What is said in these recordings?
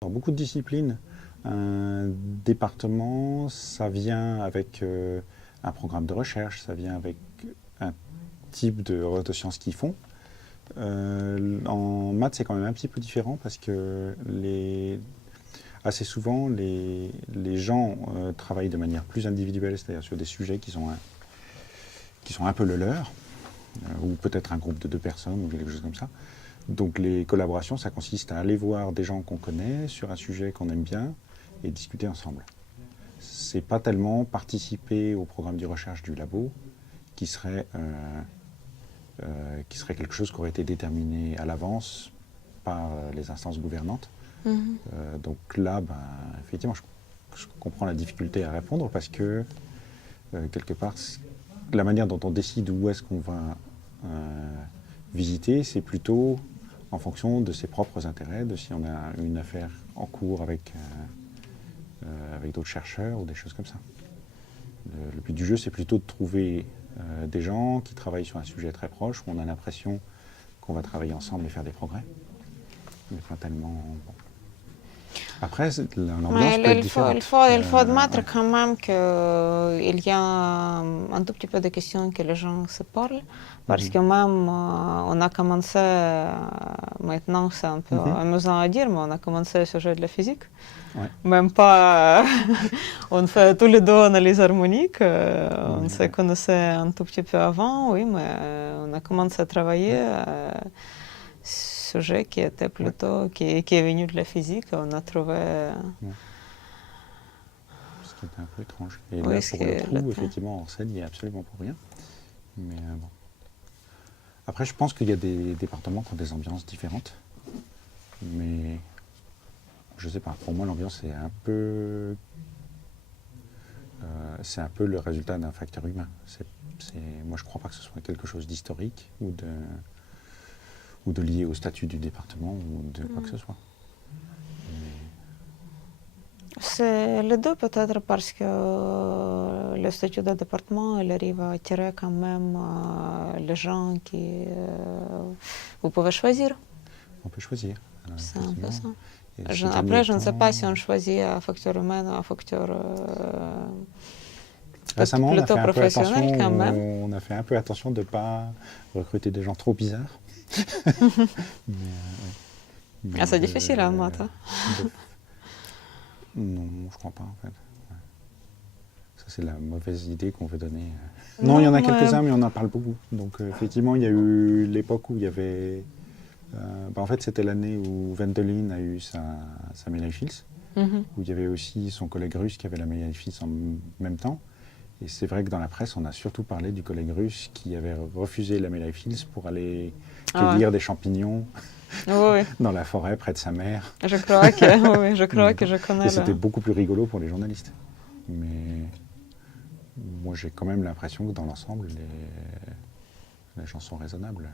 Dans beaucoup de disciplines, un département, ça vient avec un programme de recherche, ça vient avec un type de sciences qu'ils font. En maths, c'est quand même un petit peu différent parce que assez souvent, les gens travaillent de manière plus individuelle, c'est-à-dire sur des sujets qui sont un peu le leur, ou peut-être un groupe de 2 personnes ou quelque chose comme ça. Donc les collaborations, ça consiste à aller voir des gens qu'on connaît sur un sujet qu'on aime bien et discuter ensemble. C'est pas tellement participer au programme de recherche du labo qui serait quelque chose qui aurait été déterminé à l'avance par les instances gouvernantes. Donc là, effectivement, je comprends la difficulté à répondre parce que quelque part, la manière dont on décide où est-ce qu'on va visiter, c'est plutôt en fonction de ses propres intérêts, de si on a une affaire en cours avec d'autres chercheurs ou des choses comme ça. Le but du jeu, c'est plutôt de trouver des gens qui travaillent sur un sujet très proche, où on a l'impression qu'on va travailler ensemble et faire des progrès. Mais pas tellement... Bon. Après, l'ambiance peut être différente. Il faut admettre quand même qu'il y a un tout petit peu de questions que les gens se parlent, parce que même on a commencé, maintenant c'est un peu amusant à dire, mais on a commencé le sujet de la physique. Ouais. Même pas, on fait tous les deux analyse harmonique, on se connaissait un tout petit peu avant, oui, mais on a commencé à travailler sujet qui était plutôt, qui est venu de la physique, on a trouvé... Ce qui était un peu étrange. Et oui, là, pour le coup, effectivement, Orsay n'y est absolument pour rien. Mais bon. Après, je pense qu'il y a des départements qui ont des ambiances différentes. Mais je sais pas, pour moi, l'ambiance est un peu... c'est un peu le résultat d'un facteur humain. Moi, je ne crois pas que ce soit quelque chose d'historique ou de lié au statut du département ou de quoi que ce soit. C'est les deux peut-être parce que le statut de département, il arrive à attirer quand même les gens qui... vous pouvez choisir. On peut choisir. C'est un peu ça. Après, je ne sais pas si on choisit un facteur humain ou un facteur récemment, plutôt professionnel quand même. On a fait un peu attention de ne pas recruter des gens trop bizarres. C'est difficile en maths. Non, je crois pas en fait. Ça c'est la mauvaise idée qu'on veut donner. Non, il y en a quelques-uns, mais on en parle beaucoup. Donc effectivement, il y a eu l'époque où il y avait... en fait, c'était l'année où Wendelin a eu sa médaille Fields, où il y avait aussi son collègue russe qui avait la médaille Fields en même temps. Et c'est vrai que dans la presse, on a surtout parlé du collègue russe qui avait refusé la médaille Fields pour aller cueillir des champignons dans la forêt près de sa mère. Je crois que je connais. Et c'était beaucoup plus rigolo pour les journalistes. Mais moi, j'ai quand même l'impression que dans l'ensemble, les gens sont raisonnables.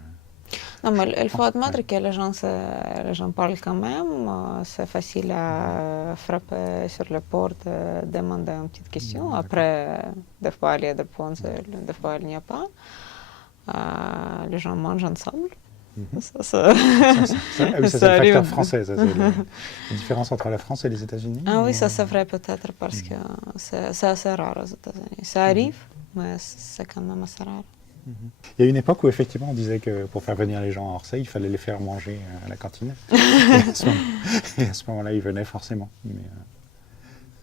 Non, mais il faut admettre que les gens parlent quand même. C'est facile à frapper sur la porte, demander une petite question. Après, des fois, il y a des réponses, des fois, il n'y a pas. Les gens mangent ensemble. Ça, c'est le facteur français. Ça, c'est la différence entre la France et les États-Unis. Ah oui, ça c'est vrai peut-être parce que c'est assez rare aux États-Unis. Ça arrive, mais c'est quand même assez rare. Il y a une époque où effectivement on disait que pour faire venir les gens à Orsay, il fallait les faire manger à la cantine. Et à ce moment-là, ils venaient forcément. Mais,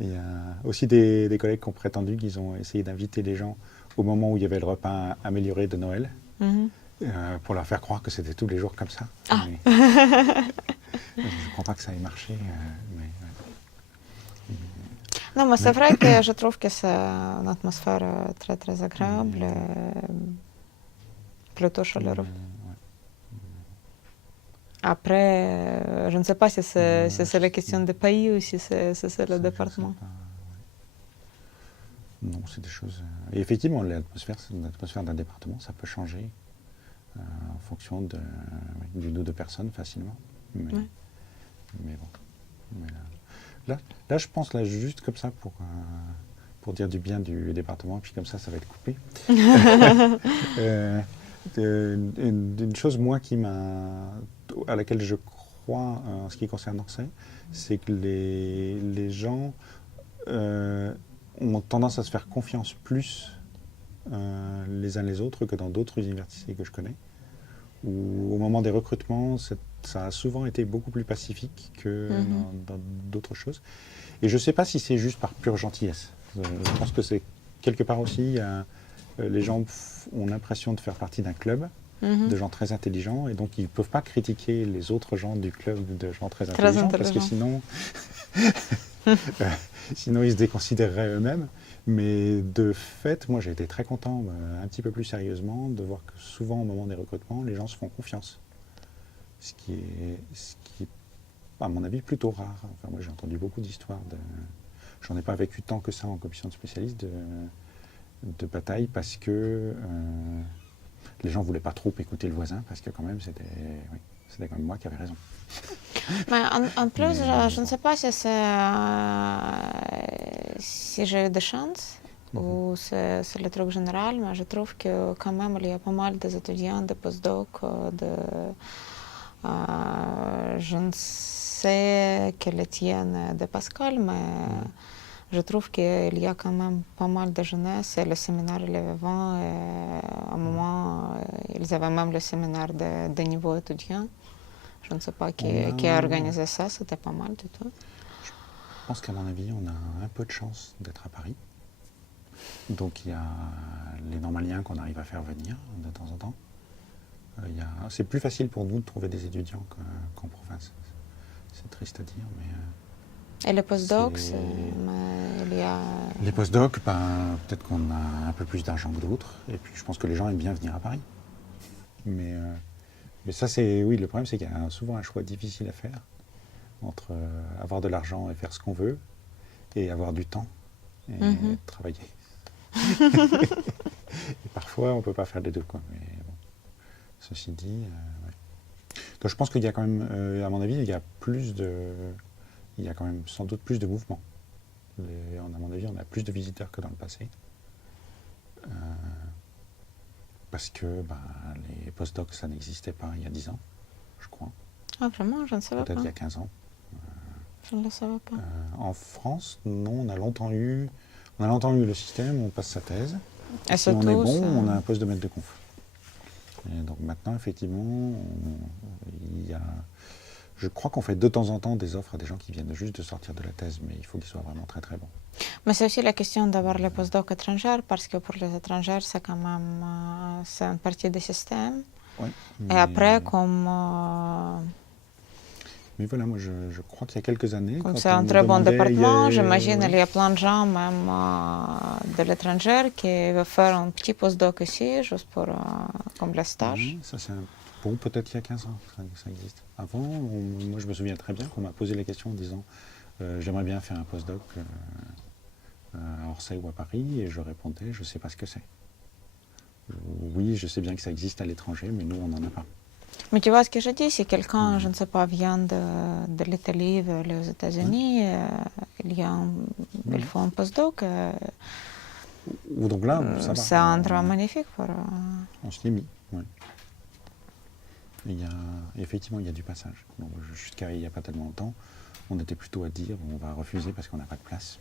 il y a aussi des collègues qui ont prétendu qu'ils ont essayé d'inviter les gens au moment où il y avait le repas amélioré de Noël, pour leur faire croire que c'était tous les jours comme ça. Ah. Mais, je ne crois pas que ça ait marché. Non, mais c'est vrai que je trouve que c'est une atmosphère très très agréable, plutôt chaleureuse. Après, je ne sais pas si c'est la question du pays ou si c'est le département. Non, c'est des choses... Et effectivement, l'atmosphère d'un département, ça peut changer en fonction d'une ou deux personnes facilement. Mais bon. Mais là, je pense, juste comme ça, pour dire du bien du département, et puis comme ça va être coupé. Une chose, moi, à laquelle je crois en ce qui concerne Orsay, c'est que les gens ont tendance à se faire confiance plus les uns les autres que dans d'autres universités que je connais, où au moment des recrutements, ça a souvent été beaucoup plus pacifique que dans d'autres choses. Et je ne sais pas si c'est juste par pure gentillesse. Je pense que c'est quelque part aussi, les gens ont l'impression de faire partie d'un club de gens très intelligents, et donc ils ne peuvent pas critiquer les autres gens du club de gens très intelligents, parce que sinon, sinon ils se déconsidéreraient eux-mêmes. Mais de fait, moi j'ai été très content, un petit peu plus sérieusement, de voir que souvent au moment des recrutements, les gens se font confiance. Ce qui est à mon avis, plutôt rare. Enfin, moi j'ai entendu beaucoup d'histoires J'en ai pas vécu tant que ça en commission de spécialistes de bataille, parce que les gens voulaient pas trop écouter le voisin, parce que quand même c'était quand même moi qui avais raison. Mais en plus, je ne sais pas si j'ai eu de chance ou c'est le truc général, mais je trouve que quand même il y a pas mal d'étudiants, de postdocs, je ne sais quelle tienne de Pascal, mais je trouve qu'il y a quand même pas mal de jeunesse, et le séminaire il est vivant, et à un moment, ils avaient même le séminaire de niveau étudiant. Je ne sais pas qui a organisé ça, c'était pas mal du tout. Je pense qu'à mon avis, on a un peu de chance d'être à Paris. Donc il y a les normaliens qu'on arrive à faire venir de temps en temps. C'est plus facile pour nous de trouver des étudiants qu'en province. C'est triste à dire, mais... Et les postdocs, il y a... Les postdocs, peut-être qu'on a un peu plus d'argent que d'autres, et puis je pense que les gens aiment bien venir à Paris. Mais ça, oui, le problème, c'est qu'il y a souvent un choix difficile à faire entre avoir de l'argent et faire ce qu'on veut, et avoir du temps et travailler. Et parfois, on ne peut pas faire les deux, quoi. Mais bon, ceci dit, ouais. Donc je pense qu'il y a quand même, à mon avis, il y a quand même sans doute plus de mouvement. À mon avis, on a plus de visiteurs que dans le passé. Parce que les postdocs, ça n'existait pas il y a 10 ans, je crois. Ah, vraiment? Je ne savais pas. Peut-être il y a 15 ans. Je ne le savais pas. En France, non, on a longtemps eu le système, on passe sa thèse. Et si on est bon, on a un poste de maître de conf. Et donc maintenant, effectivement, je crois qu'on fait de temps en temps des offres à des gens qui viennent juste de sortir de la thèse, mais il faut qu'ils soient vraiment très très bons. Mais c'est aussi la question d'avoir les postdocs étrangers, parce que pour les étrangers, c'est quand même c'est une partie du système. Ouais, et après, Mais voilà, moi je crois qu'il y a quelques années... Comme c'est un très bon département, j'imagine qu'il y a plein de gens, même de l'étranger, qui veulent faire un petit postdoc ici, juste pour comme le stage. Ça c'est bon, peut-être il y a 15 ans ça existe. Avant, moi je me souviens très bien qu'on m'a posé la question en disant j'aimerais bien faire un postdoc à Orsay ou à Paris, et je répondais je ne sais pas ce que c'est. Oui, je sais bien que ça existe à l'étranger, mais nous on n'en a pas. Mais tu vois ce que je dis, si quelqu'un, je ne sais pas, vient de l'Italie vers les États-Unis, il faut un postdoc. Donc là, ça va. C'est un endroit magnifique pour... On s'y est mis, oui. Effectivement, il y a du passage. Donc, jusqu'à il n'y a pas tellement longtemps, on était plutôt à dire on va refuser parce qu'on n'a pas de place.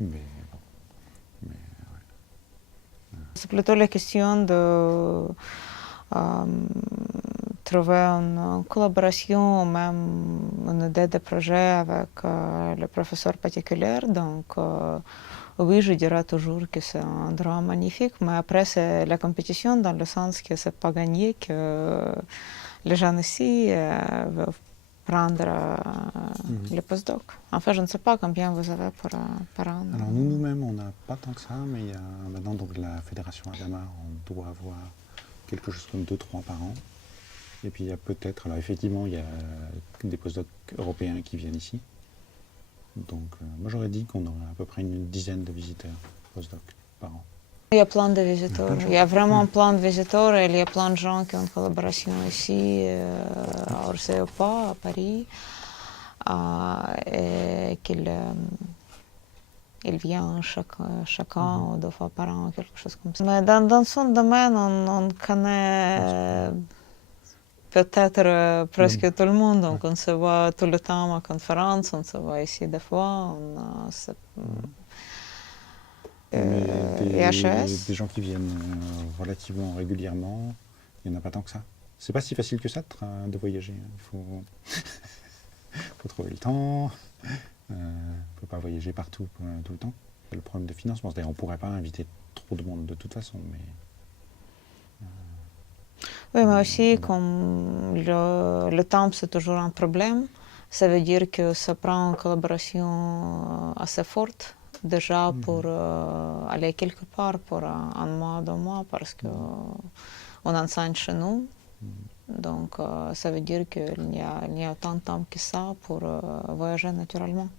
Mais bon. C'est plutôt la question de trouver une collaboration, même une idée de projet avec le professeur particulier. Donc, oui, je dirais toujours que c'est un endroit magnifique, mais après, c'est la compétition dans le sens que c'est pas gagné, que les gens ici veulent prendre le postdoc. En fait, je ne sais pas combien vous avez par an. Alors, nous-mêmes, on n'a pas tant que ça, mais il y a maintenant donc, la fédération Adama, on doit avoir quelque chose comme 2-3 par an. Et puis il y a peut-être, alors effectivement, il y a des postdocs européens qui viennent ici. Donc moi j'aurais dit qu'on aurait à peu près une dizaine de visiteurs postdocs par an. Il y a plein de visiteurs, il y a vraiment plein de visiteurs, et il y a plein de gens qui ont une collaboration ici, à Orsay ou pas, à Paris, et qu'ils viennent chacun ou 2 fois par an, quelque chose comme ça. Mais dans son domaine, on connaît peut-être presque tout le monde. Donc, on se voit tout le temps en conférence, on se voit ici des fois. Et HES. Des gens qui viennent relativement régulièrement, il n'y en a pas tant que ça. C'est pas si facile que ça de voyager. Il faut trouver le temps. On ne peut pas voyager partout tout le temps. C'est le problème de financement. C'est-à-dire on ne pourrait pas inviter trop de monde de toute façon. Mais, oui, mais aussi, comme le temps, c'est toujours un problème, ça veut dire que ça prend une collaboration assez forte, déjà pour aller quelque part pour un mois, 2 mois, parce qu'on enseigne chez nous. Donc, ça veut dire qu'il n'y a autant de temps que ça pour voyager naturellement.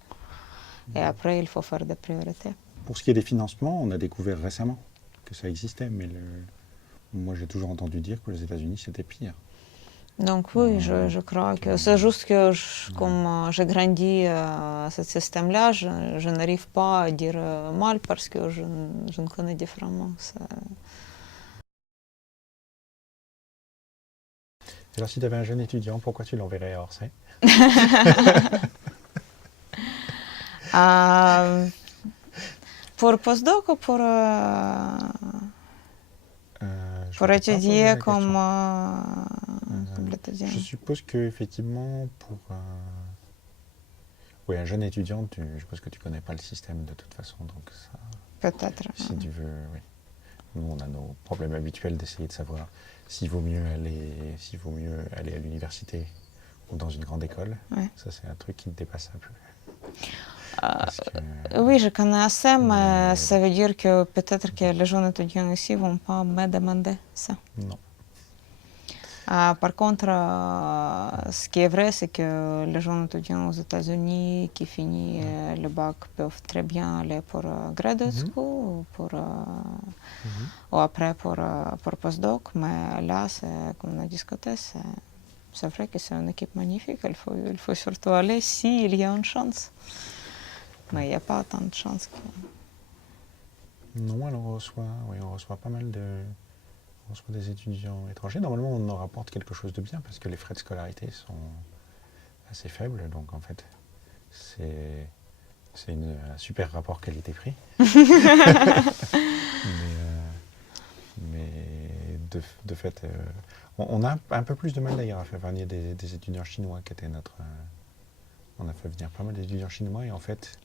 Et après, il faut faire des priorités. Pour ce qui est des financements, on a découvert récemment que ça existait, mais moi j'ai toujours entendu dire que les États-Unis c'était pire. Donc oui, je crois que c'est juste que comme j'ai grandi à ce système-là, je n'arrive pas à dire mal parce que je ne connais différemment. Alors si tu avais un jeune étudiant, pourquoi tu l'enverrais à Orsay? Pour postdoc ou pour étudier comme l'étudiant? Je suppose qu'effectivement, pour oui, un jeune étudiant, je suppose que tu ne connais pas le système de toute façon. Donc ça, peut-être. Si tu veux, oui. Nous, on a nos problèmes habituels d'essayer de savoir s'il vaut mieux aller à l'université ou dans une grande école. Ouais. Ça, c'est un truc qui te dépasse un peu. Oui, je connais assez, mais ça veut dire que peut-être que les jeunes étudiants ici ne vont pas me demander ça. Non. Par contre, ce qui est vrai, c'est que les jeunes étudiants aux États-Unis qui finissent le bac peuvent très bien aller pour graduate school ou après pour postdoc. Mais là, comme on a discuté, c'est vrai que c'est une équipe magnifique. Il faut surtout aller s'il y a une chance. Mais il n'y a pas tant de chance. Non, alors on reçoit pas mal on reçoit des étudiants étrangers. Normalement, on en rapporte quelque chose de bien parce que les frais de scolarité sont assez faibles. Donc en fait, c'est un super rapport qualité-prix. mais de fait, on a un peu plus de mal d'ailleurs à faire venir des étudiants chinois qui étaient on a fait venir pas mal d'étudiants chinois et en fait,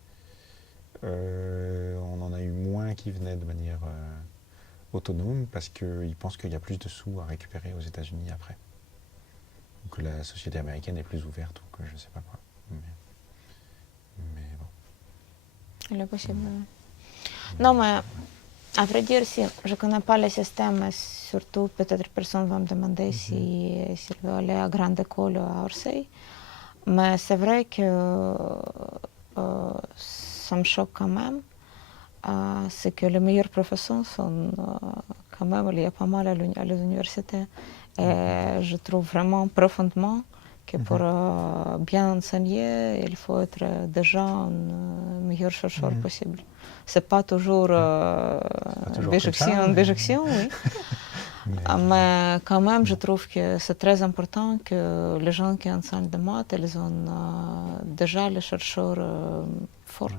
on en a eu moins qui venaient de manière autonome parce qu'ils pensent qu'il y a plus de sous à récupérer aux États-Unis après. Donc la société américaine est plus ouverte, donc je ne sais pas quoi. Mais bon. Il est possible. Non, mais à vrai dire, si je ne connais pas le système, surtout peut-être personne va me demander s'il veut aller à grande école à Orsay. Mais c'est vrai que ça me choque quand même. C'est que les meilleurs professeurs sont quand même, il y a pas mal à les universités. Et je trouve vraiment profondément que pour bien enseigner, il faut être déjà un meilleur chercheur possible. C'est pas toujours béjection, oui. Mais quand même, je trouve que c'est très important que les gens qui enseignent des maths, ils ont déjà les chercheurs forts.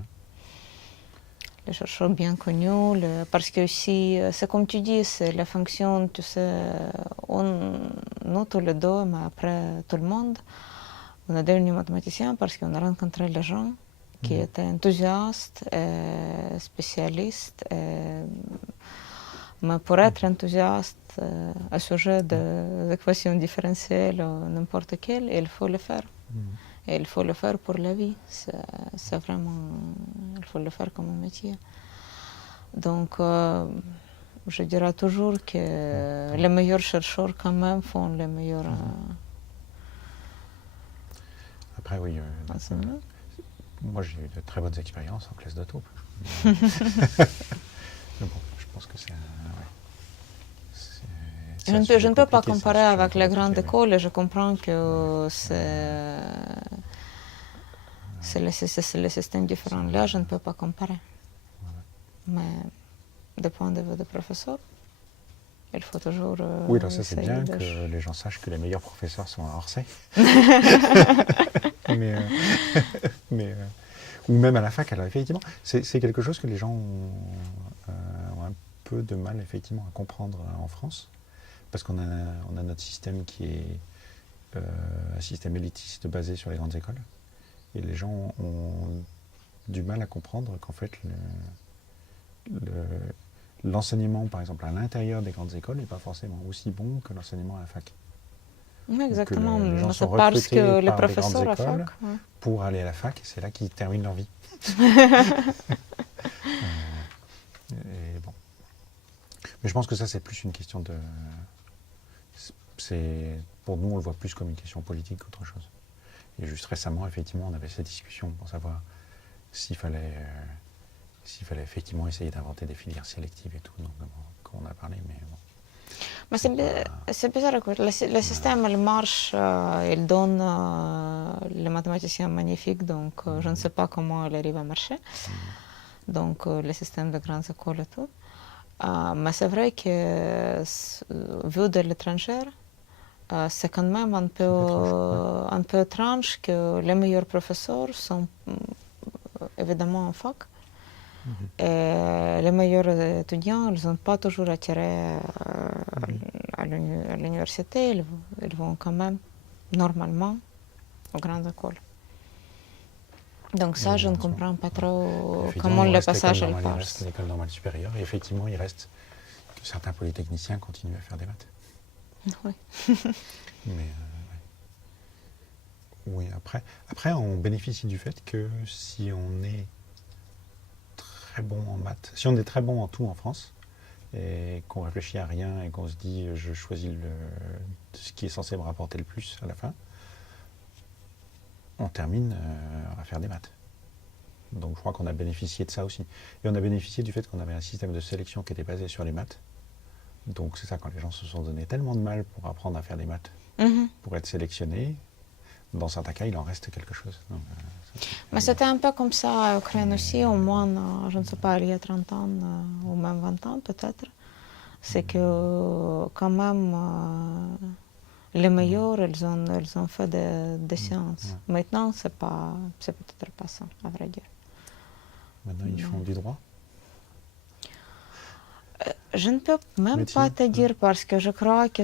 Les chercheurs bien connus, parce que aussi, c'est comme tu dis, c'est la fonction, tu sais, nous tous les deux, mais après tout le monde, on est devenus mathématiciens parce qu'on a rencontré les gens qui étaient enthousiastes, spécialistes, mais pour être enthousiaste à sujet des équations différentielles ou n'importe quelle, il faut le faire. Et il faut le faire pour la vie. C'est vraiment, il faut le faire comme un métier. Donc, je dirais toujours que les meilleurs chercheurs, quand même, font les meilleurs. Après, oui. Moi, j'ai eu de très bonnes expériences en classe de taupe. Mais bon, je pense que c'est. Je ne peux pas comparer avec les grandes écoles. Je comprends que c'est le système différent. Là, je ne peux pas comparer. Mais du point de vue des professeurs, il faut toujours Oui, donc ça c'est essayer bien de... que les gens sachent que les meilleurs professeurs sont à Orsay. mais, mais, ou même à la fac, alors effectivement, c'est quelque chose que les gens ont un peu de mal effectivement à comprendre en France, parce qu'on a notre système qui est un système élitiste basé sur les grandes écoles, et les gens ont du mal à comprendre qu'en fait l'enseignement, par exemple, à l'intérieur des grandes écoles n'est pas forcément aussi bon que l'enseignement à la fac. Que Exactement, les gens c'est sont parce recrutés que les par des grandes professeurs à fac... écoles pour aller à la fac, et c'est là qu'ils terminent leur vie. Et bon. Mais je pense que ça, c'est plus une question de... Pour nous, on le voit plus comme une question politique qu'autre chose. Et juste récemment, effectivement, on avait cette discussion pour savoir s'il fallait effectivement essayer d'inventer des filières sélectives et tout, donc on a parlé, mais bon. Mais c'est bizarre, quoi. Le système, il marche, il donne les mathématiciens magnifiques, donc je ne sais pas comment il arrive à marcher. Donc le système de grandes écoles et tout. Mais c'est vrai que, vu de l'étranger, c'est quand même un peu étrange que les meilleurs professeurs sont évidemment en fac. Et les meilleurs étudiants, ils ne sont pas toujours attirés à l'université, ils vont quand même normalement aux grandes écoles. Donc ça, je ne comprends pas trop comment le passage elle passe. Il reste l'école normale supérieure, et effectivement, il reste que certains polytechniciens continuent à faire des maths. Oui. Mais oui, après, on bénéficie du fait que si on est très bon en maths, si on est très bon en tout en France, et qu'on réfléchit à rien et qu'on se dit je choisis ce qui est censé me rapporter le plus à la fin, on termine à faire des maths. Donc je crois qu'on a bénéficié de ça aussi. Et on a bénéficié du fait qu'on avait un système de sélection qui était basé sur les maths. Donc c'est ça, quand les gens se sont donné tellement de mal pour apprendre à faire des maths, pour être sélectionnés, dans certains cas, il en reste quelque chose. Donc, mais c'était un peu comme ça en Ukraine aussi, au moins, je ne sais pas, il y a 30 ans ou même 20 ans peut-être. C'est que quand même, les meilleurs, ils ont fait des sciences. Maintenant, c'est peut-être pas ça, à vrai dire. Maintenant, ils font du droit. Je ne peux même Médecine, pas te dire, parce que je crois que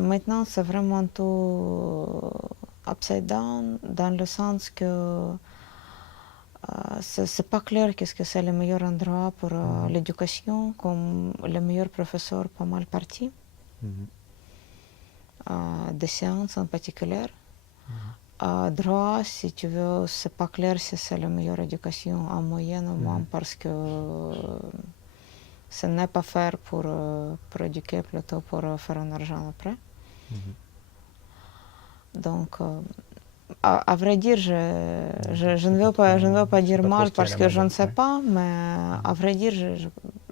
maintenant c'est vraiment tout upside down, dans le sens que c'est pas clair qu'est-ce que c'est le meilleur endroit pour l'éducation, comme le meilleur professeur pas mal parti, des sciences en particulier. Droit, si tu veux, c'est pas clair si c'est la meilleure éducation en moyenne au moins, parce que ce n'est pas faire pour éduquer, plutôt pour faire un argent après. Donc, à vrai dire, je ne veux pas dire mal parce que je ne sais pas, mais à vrai dire,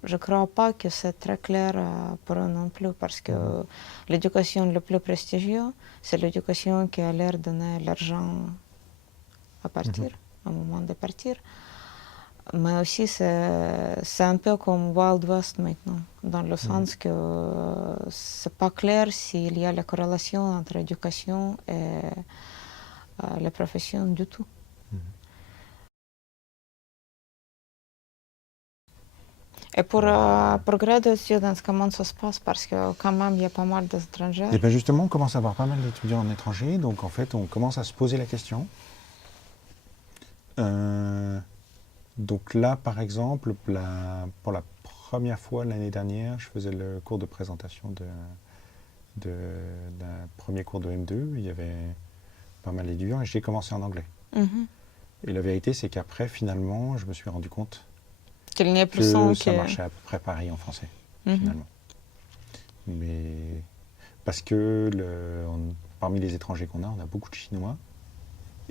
je ne crois pas que c'est très clair pour eux non plus, parce que l'éducation la plus prestigieuse, c'est l'éducation qui a l'air de donner l'argent à partir, au moment de partir. Mais aussi, c'est un peu comme Wild West maintenant, dans le sens que c'est pas clair s'il y a la corrélation entre l'éducation et la profession du tout. Et pour graduate students, comment ça se passe? Parce que quand même, il y a pas mal d'étrangers. Et bien justement, on commence à avoir pas mal d'étudiants en étranger, donc en fait, on commence à se poser la question. Donc là, par exemple, pour la première fois l'année dernière, je faisais le cours de présentation d'un premier cours de M2. Il y avait pas mal d'étudiants et j'ai commencé en anglais. Et la vérité, c'est qu'après, finalement, je me suis rendu compte qu'il n'y a plus que ça marchait à peu près pareil en français, finalement. Mais parce que parmi les étrangers qu'on a, on a beaucoup de Chinois.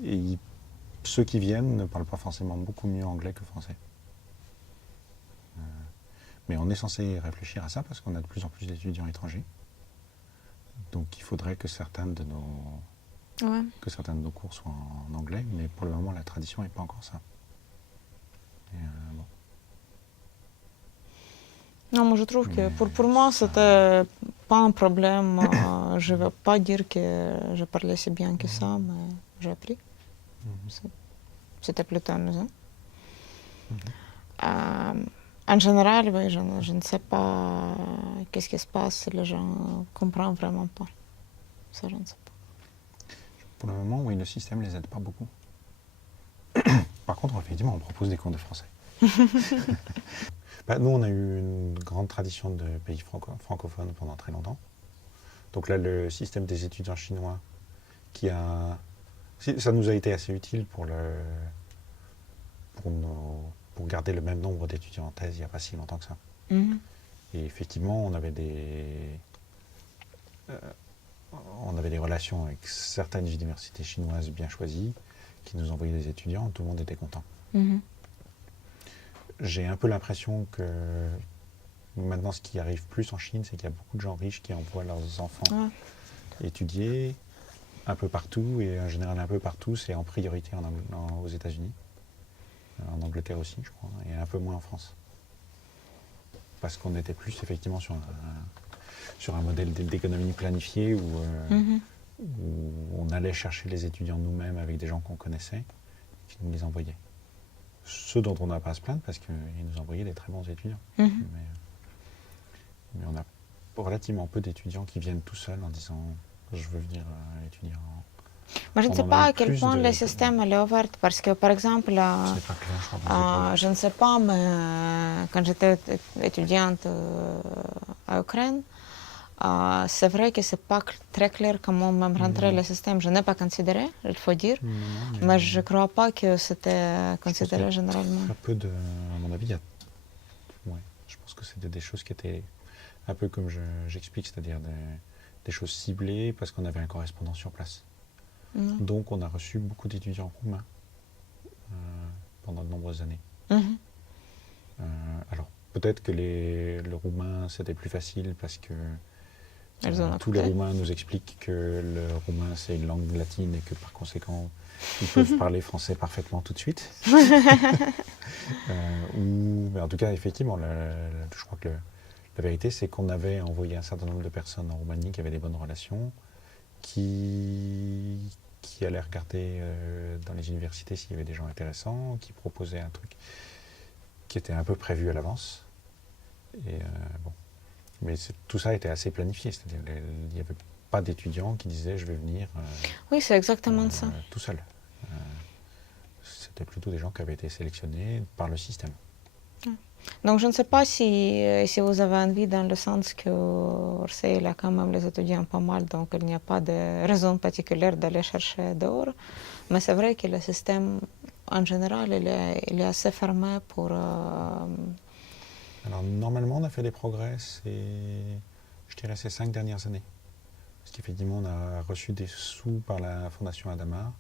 Et ceux qui viennent ne parlent pas forcément beaucoup mieux anglais que français. Mais on est censé réfléchir à ça parce qu'on a de plus en plus d'étudiants étrangers. Donc il faudrait que certains de nos cours soient en anglais, mais pour le moment la tradition n'est pas encore ça. Et, bon. Non, moi je trouve que pour moi, c'était pas un problème. Je ne vais pas dire que je parlais si bien que ça, mais j'ai appris. C'était plutôt amusant. En général, oui, je ne sais pas qu'est-ce qui se passe si les gens ne comprennent vraiment pas. Ça, je ne sais pas. Pour le moment, oui, le système ne les aide pas beaucoup. Par contre, effectivement, on propose des cours de français. Nous, on a eu une grande tradition de pays francophones pendant très longtemps. Donc là, le système des étudiants chinois, ça nous a été assez utile pour garder le même nombre d'étudiants en thèse il n'y a pas si longtemps que ça. Et effectivement, on avait des relations avec certaines universités chinoises bien choisies qui nous envoyaient des étudiants, tout le monde était content. J'ai un peu l'impression que maintenant, ce qui arrive plus en Chine, c'est qu'il y a beaucoup de gens riches qui envoient leurs enfants étudier un peu partout, et en général un peu partout, c'est en priorité aux États-Unis, en Angleterre aussi, je crois, et un peu moins en France. Parce qu'on était plus effectivement sur un modèle d'économie planifiée où on allait chercher les étudiants nous-mêmes avec des gens qu'on connaissait, qui nous les envoyaient. Ce dont on n'a pas à se plaindre, parce qu'ils nous envoyaient des très bons étudiants. Mais on a relativement peu d'étudiants qui viennent tout seuls en disant « je veux venir étudier en... » Mais je ne sais pas à quel point le système est ouvert, parce que par exemple, je ne sais pas, mais quand j'étais étudiante à Ukraine, c'est vrai que ce n'est pas très clair comment même rentrer le système. Je n'ai pas considéré, il faut dire, mais je ne crois pas que c'était considéré généralement. À mon avis, je pense que c'était des choses qui étaient un peu comme j'explique, c'est-à-dire des choses ciblées parce qu'on avait un correspondant sur place. Donc on a reçu beaucoup d'étudiants roumains pendant de nombreuses années. Alors peut-être que le roumain c'était plus facile parce que tous les Roumains nous expliquent que le roumain c'est une langue latine et que par conséquent ils peuvent parler français parfaitement tout de suite. Mais en tout cas, effectivement, je crois que la vérité c'est qu'on avait envoyé un certain nombre de personnes en Roumanie qui avaient des bonnes relations, qui allaient regarder dans les universités s'il y avait des gens intéressants, qui proposaient un truc qui était un peu prévu à l'avance. Et mais tout ça était assez planifié, c'est-à-dire il n'y avait pas d'étudiants qui disaient je vais venir oui, c'est exactement ça. Tout seul. C'était plutôt des gens qui avaient été sélectionnés par le système. Donc je ne sais pas si vous avez envie dans le sens que Orsay, il a quand même les étudiants pas mal, donc il n'y a pas de raison particulière d'aller chercher dehors. Mais c'est vrai que le système, en général, il est assez fermé pour... Alors normalement, on a fait des progrès, je dirais, ces 5 dernières années. Parce qu'effectivement, on a reçu des sous par la Fondation Adama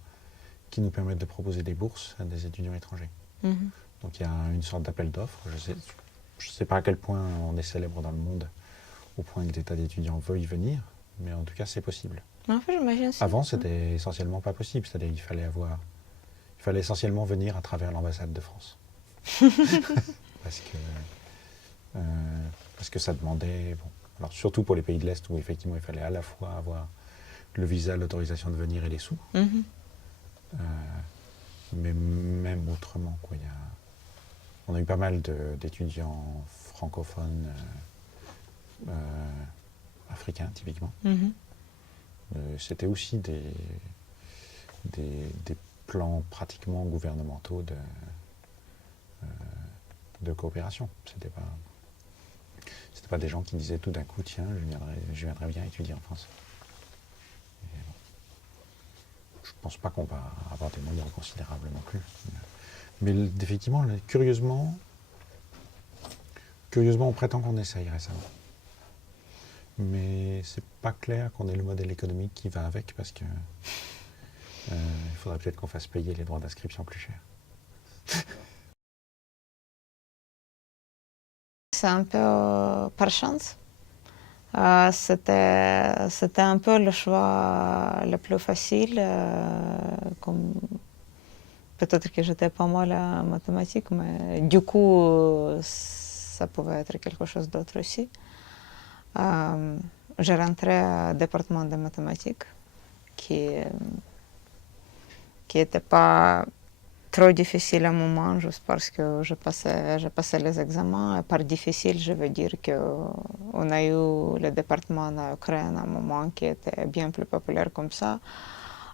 qui nous permettent de proposer des bourses à des étudiants étrangers. Donc il y a une sorte d'appel d'offres. Je sais pas à quel point on est célèbre dans le monde, au point que des tas d'étudiants veuillent venir, mais en tout cas c'est possible. En fait, j'imagine ça. Avant, c'était essentiellement pas possible, c'est-à-dire il fallait essentiellement venir à travers l'ambassade de France. Parce que ça demandait, alors surtout pour les pays de l'Est où effectivement il fallait à la fois avoir le visa, l'autorisation de venir et les sous, mais même autrement, quoi. On a eu pas mal d'étudiants francophones africains, typiquement. C'était aussi des plans pratiquement gouvernementaux de coopération. C'était pas des gens qui disaient tout d'un coup, tiens, je viendrais bien étudier en France. Je pense pas qu'on va avoir des nombres considérables non plus. Mais effectivement, curieusement, on prétend qu'on essaye récemment. Mais c'est pas clair qu'on ait le modèle économique qui va avec, parce que il faudrait peut-être qu'on fasse payer les droits d'inscription plus cher. C'est un peu par chance. C'était un peu le choix le plus facile. Comme peut-être que j'étais pas mal en mathématiques, mais du coup, ça pouvait être quelque chose d'autre aussi. J'ai rentré au département de mathématiques qui n'était pas trop difficile à un moment, juste parce que j'ai passé les examens. Et par difficile, je veux dire qu'on a eu le département en Ukraine à un moment qui était bien plus populaire comme ça,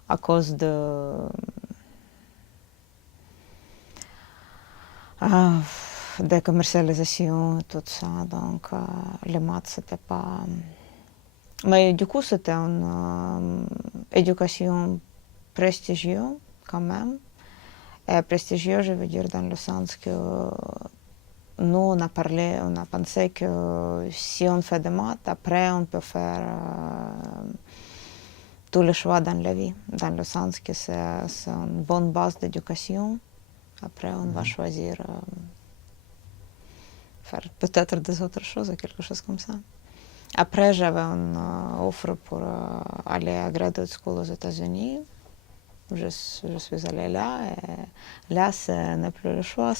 à cause de commercialisation, tout ça. Donc, les maths, c'était pas... Mais du coup, c'était une éducation prestigieuse, quand même. Et prestigieux, je veux dire, dans le sens que nous, on a pensé que si on fait des maths, après, on peut faire tous les choix dans la vie, dans le sens que c'est une bonne base d'éducation. Après, on va choisir faire peut-être des autres choses, quelque chose comme ça. Après, j'avais une offre pour aller à Graduate School aux États-Unis. Je suis allée là, et là, ce n'est plus le choix.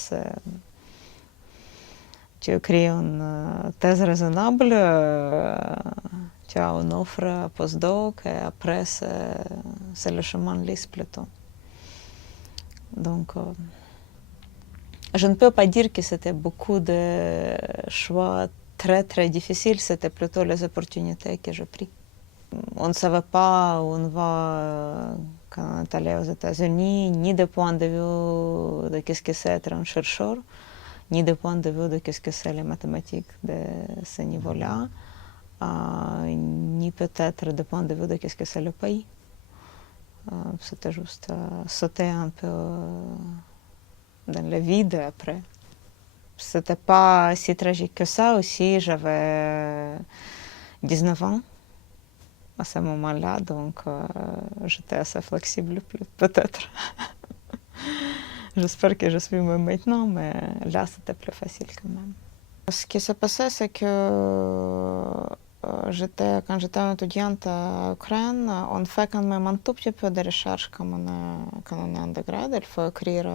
Tu écris une thèse raisonnable, tu as une offre postdoc, et après, c'est le chemin lisse plutôt. Donc, je ne peux pas dire que c'était beaucoup de choix très, très difficiles, c'était plutôt les opportunités que j'ai prises. On ne savait pas où on va quand on est allé aux États-Unis, ni du point de vue de qu'est-ce que c'est être un chercheur, ni du point de vue de qu'est-ce que c'est les mathématiques de ce niveau-là, ni peut-être du point de vue de qu'est-ce que c'est le pays. C'était juste sauter un peu dans le vide après. C'était pas si tragique que ça aussi, j'avais 19 ans à ce moment-là, donc j'étais assez flexible peut-être. J'espère que je suis même maintenant, mais là c'était plus facile quand même. Ce qui s'est passé, c'est que quand j'étais étudiante en Ukraine, on fait quand même un tout petit peu de recherche quand on est en degré. Il faut écrire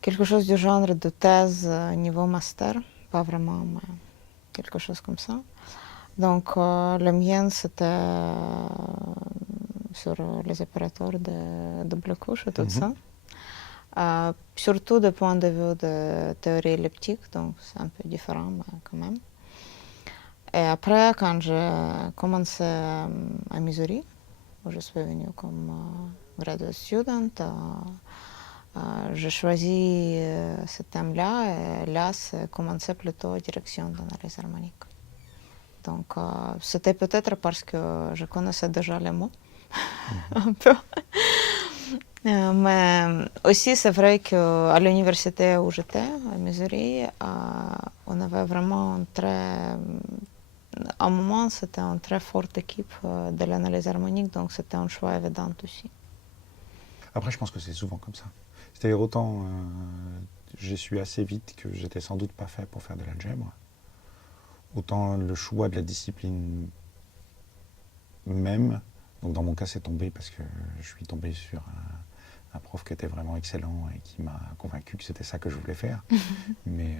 quelque chose du genre de thèse niveau master, pas vraiment, mais quelque chose comme ça. Donc, le mien, c'était sur les opérateurs de double couche et tout ça. Surtout du point de vue de théorie elliptique, donc c'est un peu différent, mais quand même. Et après, quand j'ai commencé à Missouri, où je suis venue comme graduate student, j'ai choisi ce thème-là, et là, c'est commencé plutôt direction d'analyse harmonique. Donc, c'était peut-être parce que je connaissais déjà les mots, un peu. Mais aussi, c'est vrai qu'à l'université où j'étais, à Missouri, on avait vraiment à un moment, c'était une très forte équipe de l'analyse harmonique, donc c'était un choix évident aussi. Après, je pense que c'est souvent comme ça. C'est-à-dire autant j'ai su assez vite que j'étais sans doute pas fait pour faire de l'algèbre, autant le choix de la discipline même, donc dans mon cas c'est tombé parce que je suis tombé sur un prof qui était vraiment excellent et qui m'a convaincu que c'était ça que je voulais faire, mais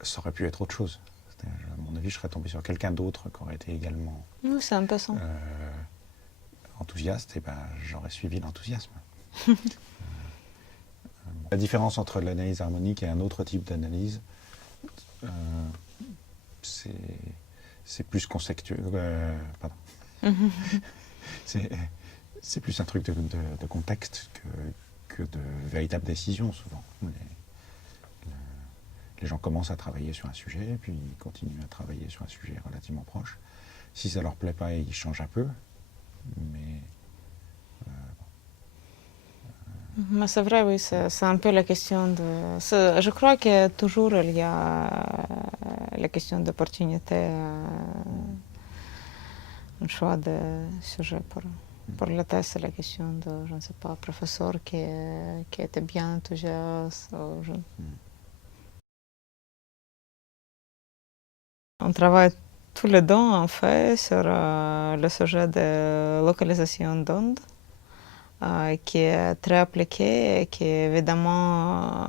ça aurait pu être autre chose. À mon avis, je serais tombé sur quelqu'un d'autre qui aurait été également C'est un peu ça. Enthousiaste, et ben j'aurais suivi l'enthousiasme. La différence entre l'analyse harmonique et un autre type d'analyse, c'est plus conceptuel. C'est plus un truc de contexte que de véritable décision, souvent. Les gens commencent à travailler sur un sujet, puis ils continuent à travailler sur un sujet relativement proche. Si ça leur plaît pas, ils changent un peu, mais... Mais c'est vrai, oui, c'est un peu la question de... Je crois que toujours il y a la question d'opportunité, un choix de sujet pour la thèse, c'est la question de, je ne sais pas, professeur qui était bien enthousiaste. On travaille tous les deux, en fait, sur le sujet de localisation d'ondes. qui est très appliqué et qui est évidemment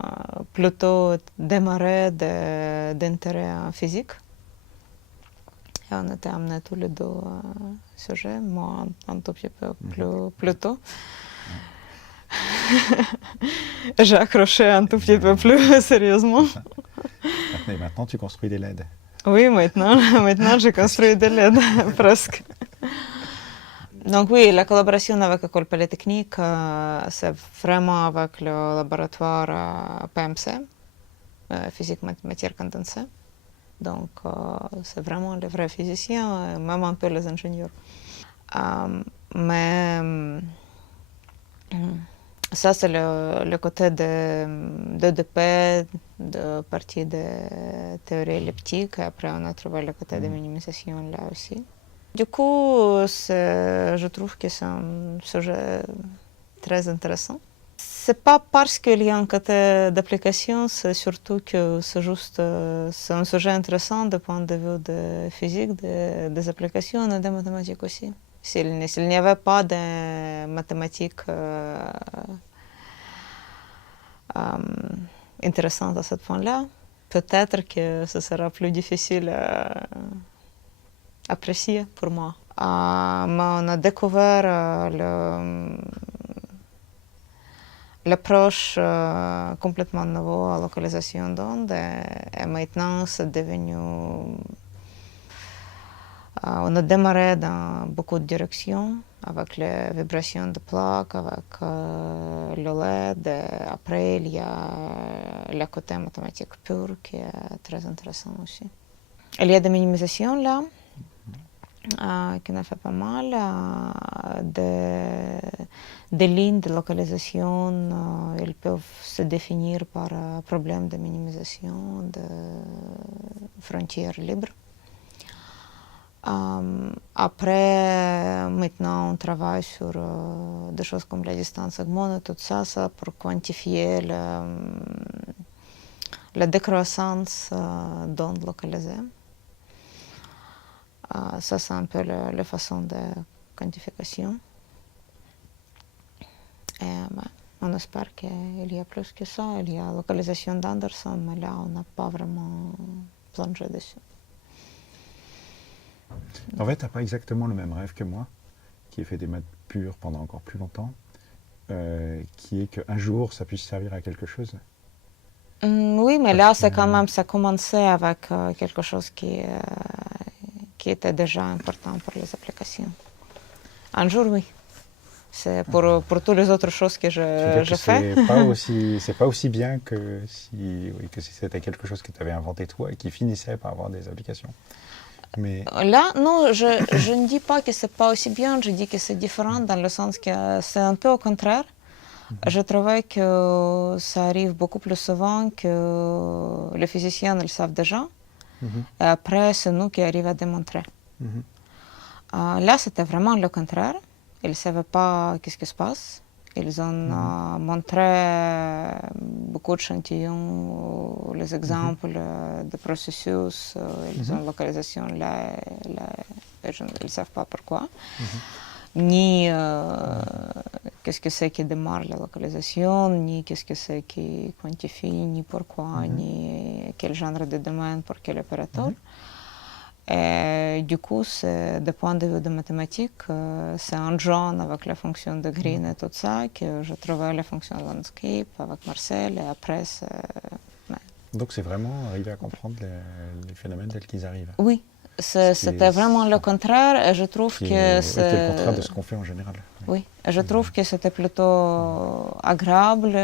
plutôt démarré d'intérêt physique. Et on était amenés tous les deux à ce sujet, moi un tout petit peu plus tôt. J'ai accroché un tout petit peu plus sérieusement. Et maintenant, tu construis des LED. Oui, maintenant je construis des LED, presque. Donc oui, la collaboration avec l'École Polytechnique, c'est vraiment avec le laboratoire PMC, physique matière condensée. Donc c'est vraiment les vrais physiciens, même un peu les ingénieurs. Mais ça, c'est le côté de DP, de partie de théorie elliptique. Après, on a trouvé le côté de minimisation là aussi. Du coup, je trouve que c'est un sujet très intéressant. C'est pas parce qu'il y a un côté d'application, c'est surtout que c'est un sujet intéressant du point de vue de physique, des applications et des mathématiques aussi. S'il n'y avait pas de mathématiques intéressantes à ce point-là, peut-être que ce sera plus difficile à apprécier pour moi. Mais on a découvert l'approche complètement nouvelle à localisation d'ondes et maintenant c'est devenu... on a démarré dans beaucoup de directions avec les vibrations de plaques, avec le LED. Après, il y a le côté mathématique pur qui est très intéressant aussi. Il y a des minimisations là, qui en a fait pas mal, des lignes de localisation, elles peuvent se définir par problème de minimisation, de frontières libres. Après, maintenant, on travaille sur des choses comme la distance augmentée et tout ça, pour quantifier la décroissance d'ondes localisées. Ça, c'est un peu la façon de quantification. Et on espère qu'il y a plus que ça. Il y a localisation d'Anderson, mais là, on n'a pas vraiment plongé dessus. En fait, tu n'as pas exactement le même rêve que moi, qui ai fait des maths pures pendant encore plus longtemps, qui est qu'un jour, ça puisse servir à quelque chose. Oui, mais là, c'est quand même, ça commençait avec quelque chose qui était déjà important pour les applications. Un jour, oui. C'est pour toutes les autres choses que je fais. C'est pas aussi bien que si c'était quelque chose que tu avais inventé toi et qui finissait par avoir des applications. Mais... Là, non, je ne dis pas que c'est pas aussi bien, je dis que c'est différent dans le sens que c'est un peu au contraire. Je trouvais que ça arrive beaucoup plus souvent que les physiciens le savent déjà. Et après, c'est nous qui arrivons à démontrer. Là, c'était vraiment le contraire. Ils ne savaient pas qu'est-ce qui se passe. Ils ont montré beaucoup d'échantillons, les exemples de processus, ils ont localisation là, ils ne savent pas pourquoi. Ni qu'est-ce que c'est qui démarre la localisation, ni qu'est-ce que c'est qui quantifie, ni pourquoi, ni quel genre de domaine pour quel opérateur. Et du coup, du point de vue de mathématiques, c'est en jaune avec la fonction de Green et tout ça que je trouvais la fonction landscape avec Marcel et après Donc c'est vraiment arriver à comprendre les phénomènes tels qu'ils arrivent. Oui, c'était vraiment le contraire et je trouve que c'est le contraire de ce qu'on fait en général. Oui, et je trouve que c'était plutôt agréable.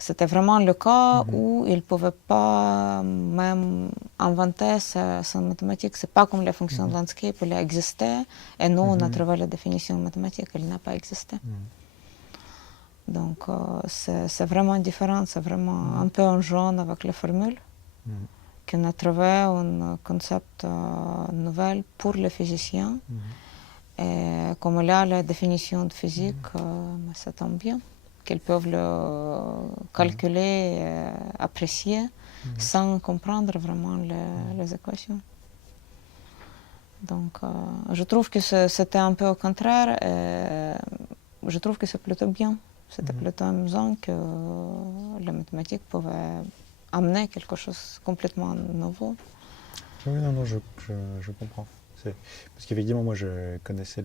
C'était vraiment le cas où il ne pouvait pas même inventer sa mathématique. Ce n'est pas comme la fonction de landscape, elle a existé, et nous, on a trouvé la définition mathématique, elle n'a pas existé. Donc, c'est vraiment différent, c'est vraiment un peu en jaune avec la formule, qu'on a trouvé un concept nouvel pour les physiciens. Et comme là, la définition de physique, ça tombe bien. Qu'ils peuvent le calculer, apprécier, sans comprendre vraiment les équations. Donc, je trouve que c'était un peu au contraire. Et je trouve que c'est plutôt bien. C'était plutôt amusant que la mathématique pouvait amener quelque chose de complètement nouveau. Oui, non, je comprends. Parce qu'effectivement, moi, je connaissais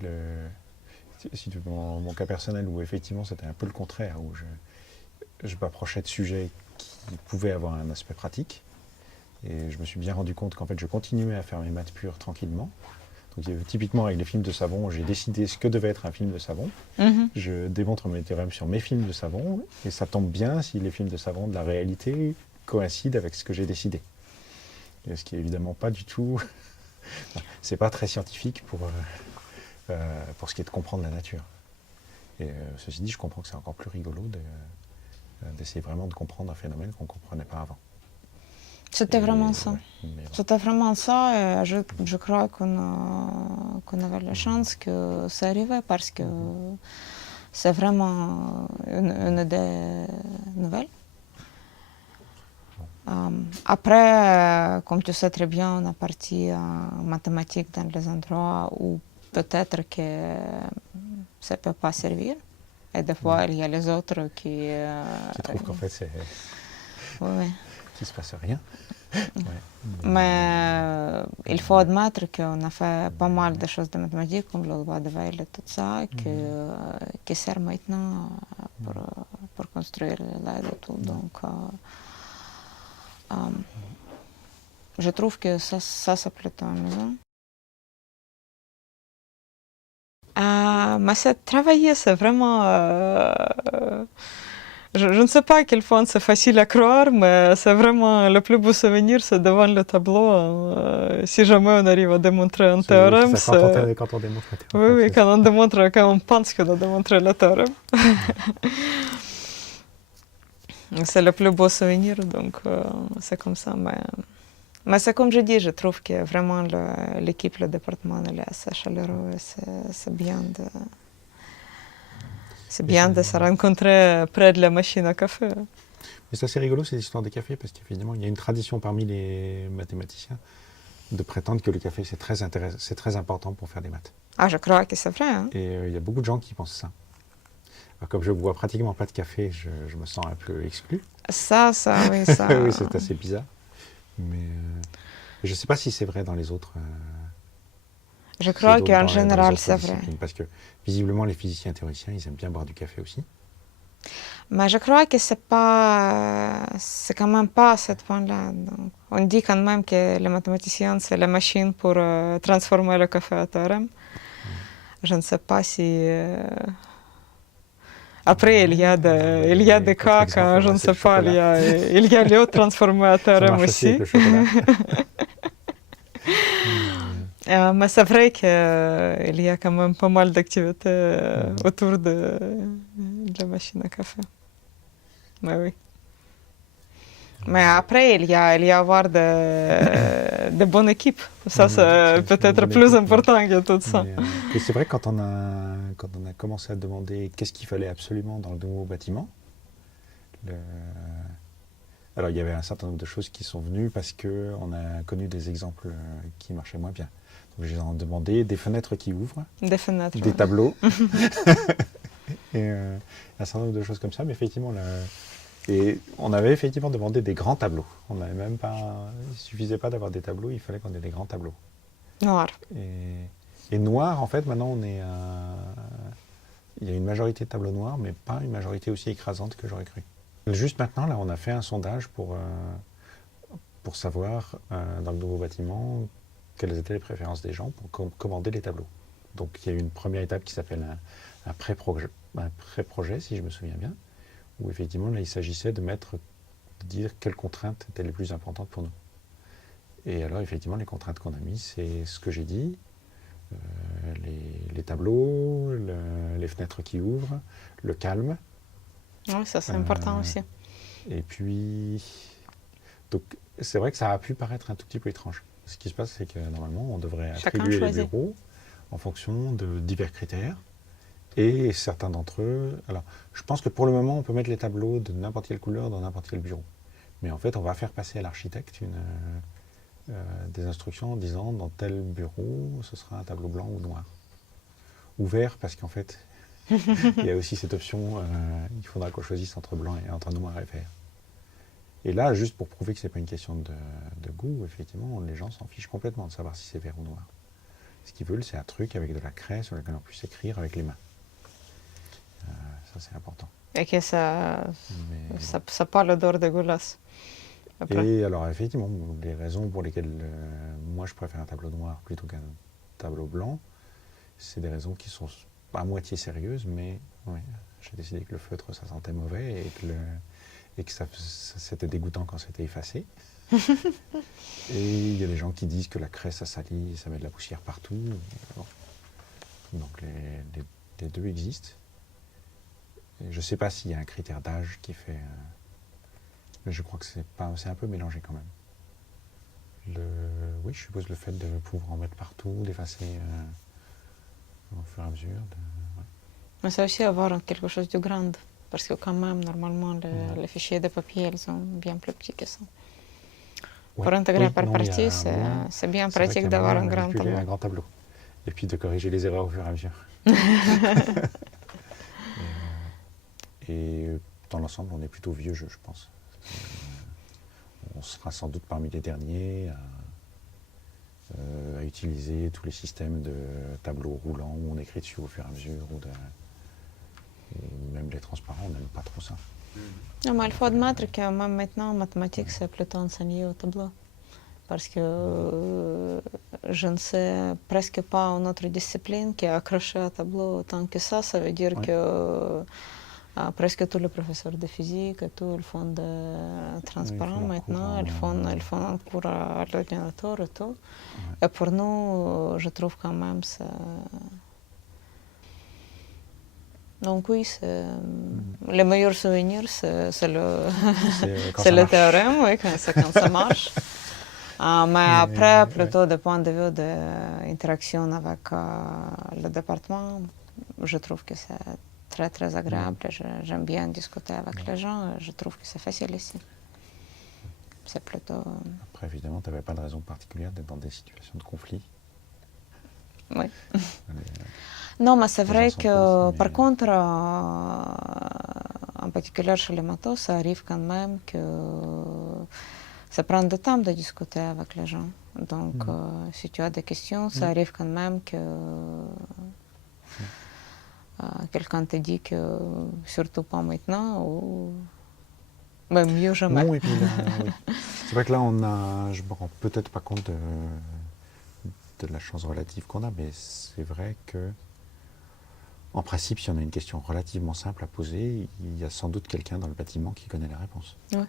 si tu veux, mon cas personnel où effectivement c'était un peu le contraire, où je m'approchais de sujets qui pouvaient avoir un aspect pratique. Et je me suis bien rendu compte qu'en fait, je continuais à faire mes maths pures tranquillement. Donc, typiquement, avec les films de savon, j'ai décidé ce que devait être un film de savon. Je démontre mes théorèmes sur mes films de savon, et ça tombe bien si les films de savon de la réalité coïncident avec ce que j'ai décidé. Et ce qui est évidemment pas du tout. C'est pas très scientifique pour ce qui est de comprendre la nature. Et ceci dit, je comprends que c'est encore plus rigolo d'essayer vraiment de comprendre un phénomène qu'on ne comprenait pas avant. C'était vraiment ça. Ouais, bon. C'était vraiment ça. Et je crois qu'on avait la chance que ça arrivait parce que c'est vraiment une idée nouvelle. Après, comme tu sais très bien, on a parti en mathématiques dans les endroits où peut-être que ça ne peut pas servir. Et des fois, il y a les autres qui trouvent qu'en fait, c'est oui. qu'il ne se passe rien. Ouais. Mais il faut admettre qu'on a fait pas mal de choses de mathématiques, comme le loi de Weil et tout ça, qui sert maintenant pour construire les LED et tout. Donc, je trouve que ça c'est plutôt amusant. Mais c'est travailler, c'est vraiment... je ne sais pas à quel point c'est facile à croire, mais c'est vraiment le plus beau souvenir, c'est devant le tableau. Si jamais on arrive à démontrer un théorème, c'est... Quand on démontre un théorème. Oui, quand on pense qu'on a démontré le théorème. C'est le plus beau souvenir, donc c'est comme ça. Mais c'est comme je dis, je trouve que vraiment l'équipe, le département, elle est assez chaleureux. C'est bien de se rencontrer près de la machine à café. Mais c'est assez rigolo, ces histoires des cafés, parce qu'évidemment, il y a une tradition parmi les mathématiciens de prétendre que le café, c'est très important pour faire des maths. Ah, je crois que c'est vrai. Hein? Et il y a beaucoup de gens qui pensent ça. Alors, comme je ne bois pratiquement pas de café, je me sens un peu exclu. Ça, oui, ça. Oui, c'est assez bizarre. Mais je ne sais pas si c'est vrai dans les autres. Je crois qu'en général, c'est vrai. Parce que visiblement, les physiciens théoriciens, ils aiment bien boire du café aussi. Mais je crois que c'est quand même pas à ce point-là. Donc, on dit quand même que les mathématiciens, c'est la machine pour transformer le café en théorème. Je ne sais pas si... Après, il y a des cas quand, je ne sais pas, il y a l'eau transformée en théorème aussi. Mais c'est vrai qu'il y a quand même pas mal d'activités autour de la machine à café. Mais oui. Mais après, il y a avoir de bonnes équipes. Ça, c'est peut-être plus important que tout ça. Et c'est vrai que quand on a commencé à demander qu'est-ce qu'il fallait absolument dans le nouveau bâtiment, alors il y avait un certain nombre de choses qui sont venues parce qu'on a connu des exemples qui marchaient moins bien. Donc j'ai demandé des fenêtres qui ouvrent, des tableaux, et un certain nombre de choses comme ça. Mais effectivement, et on avait effectivement demandé des grands tableaux. On n'avait même pas, il ne suffisait pas d'avoir des tableaux, il fallait qu'on ait des grands tableaux. Noir. Et noir, en fait, maintenant il y a une majorité de tableaux noirs, mais pas une majorité aussi écrasante que j'aurais cru. Juste maintenant, là, on a fait un sondage pour savoir, dans le nouveau bâtiment, quelles étaient les préférences des gens pour commander les tableaux. Donc il y a eu une première étape qui s'appelle un pré-projet, si je me souviens bien, où effectivement, là, il s'agissait de dire quelles contraintes étaient les plus importantes pour nous. Et alors, effectivement, les contraintes qu'on a mises, c'est ce que j'ai dit, les tableaux, les fenêtres qui ouvrent, le calme. Oui, ça c'est important aussi. Et puis, donc, c'est vrai que ça a pu paraître un tout petit peu étrange. Ce qui se passe, c'est que normalement, on devrait attribuer les bureaux en fonction de divers critères. Et certains d'entre eux... Alors, je pense que pour le moment, on peut mettre les tableaux de n'importe quelle couleur dans n'importe quel bureau. Mais en fait, on va faire passer à l'architecte des instructions en disant dans tel bureau, ce sera un tableau blanc ou noir. Ou vert, parce qu'en fait, il y a aussi cette option, il faudra qu'on choisisse entre blanc et entre noir et vert. Et là, juste pour prouver que ce n'est pas une question de goût, effectivement, les gens s'en fichent complètement de savoir si c'est vert ou noir. Ce qu'ils veulent, c'est un truc avec de la craie sur lequel on puisse écrire avec les mains. Ça, c'est important. Et que ça pas l'odeur dégueulasse. Après. Et alors, effectivement, les raisons pour lesquelles moi, je préfère un tableau noir plutôt qu'un tableau blanc, c'est des raisons qui sont à moitié sérieuses, mais ouais, j'ai décidé que le feutre, ça sentait mauvais et que c'était dégoûtant quand c'était effacé. Et il y a des gens qui disent que la craie, ça salit, ça met de la poussière partout. Bon. Donc les deux existent. Et je ne sais pas s'il y a un critère d'âge qui fait... mais je crois que c'est un peu mélangé quand même. Oui, je suppose le fait de pouvoir en mettre partout, d'effacer au fur et à mesure. Ouais. Mais c'est aussi avoir quelque chose de grand. Parce que quand même, normalement, les fichiers de papier, ils sont bien plus petits que ça. Ouais. Pour intégrer par non, partie, c'est bien pratique d'avoir un grand tableau. Un grand tableau. Et puis de corriger les erreurs au fur et à mesure. et dans l'ensemble, on est plutôt vieux jeu, je pense. On sera sans doute parmi les derniers à utiliser tous les systèmes de tableaux roulants où on écrit dessus au fur et à mesure. Et même les transparents, on n'aime pas trop ça. Non, mais il faut admettre que même maintenant, en mathématiques, c'est plutôt enseigné au tableau. Parce que je ne sais presque pas une autre discipline qui est accrochée au tableau autant que ça veut dire que presque tous les professeurs de physique et tout, ils font des transparents maintenant, ils font un cours à l'ordinateur et tout. Ouais. Et pour nous, je trouve quand même donc oui, le meilleur souvenir, c'est le théorème, oui, quand ça marche. Mais après, plutôt du point de vue d'interaction avec le département, je trouve que c'est très très agréable. J'aime bien discuter avec les gens, je trouve que c'est facile ici. C'est plutôt... Après, évidemment, tu n'avais pas de raison particulière d'être dans des situations de conflit. Oui. Non, mais c'est vrai que, par contre, en particulier chez les maths, ça arrive quand même que ça prend du temps de discuter avec les gens. Donc, si tu as des questions, ça arrive quand même que quelqu'un te dit que surtout pas maintenant, ou même mieux jamais. Non, et puis là, oui. C'est vrai que là, je me rends peut-être pas compte de la chance relative qu'on a, mais c'est vrai que en principe, si on a une question relativement simple à poser, il y a sans doute quelqu'un dans le bâtiment qui connaît la réponse. Ouais.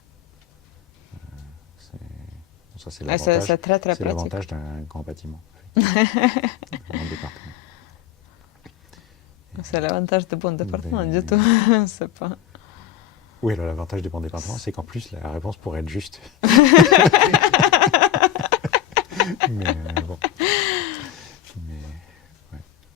Ça, c'est l'avantage, c'est très, très l'avantage d'un grand bâtiment. Un grand département. C'est l'avantage des bons départements, du tout. C'est pas... Oui, alors l'avantage des bons départements, c'est qu'en plus, la réponse pourrait être juste.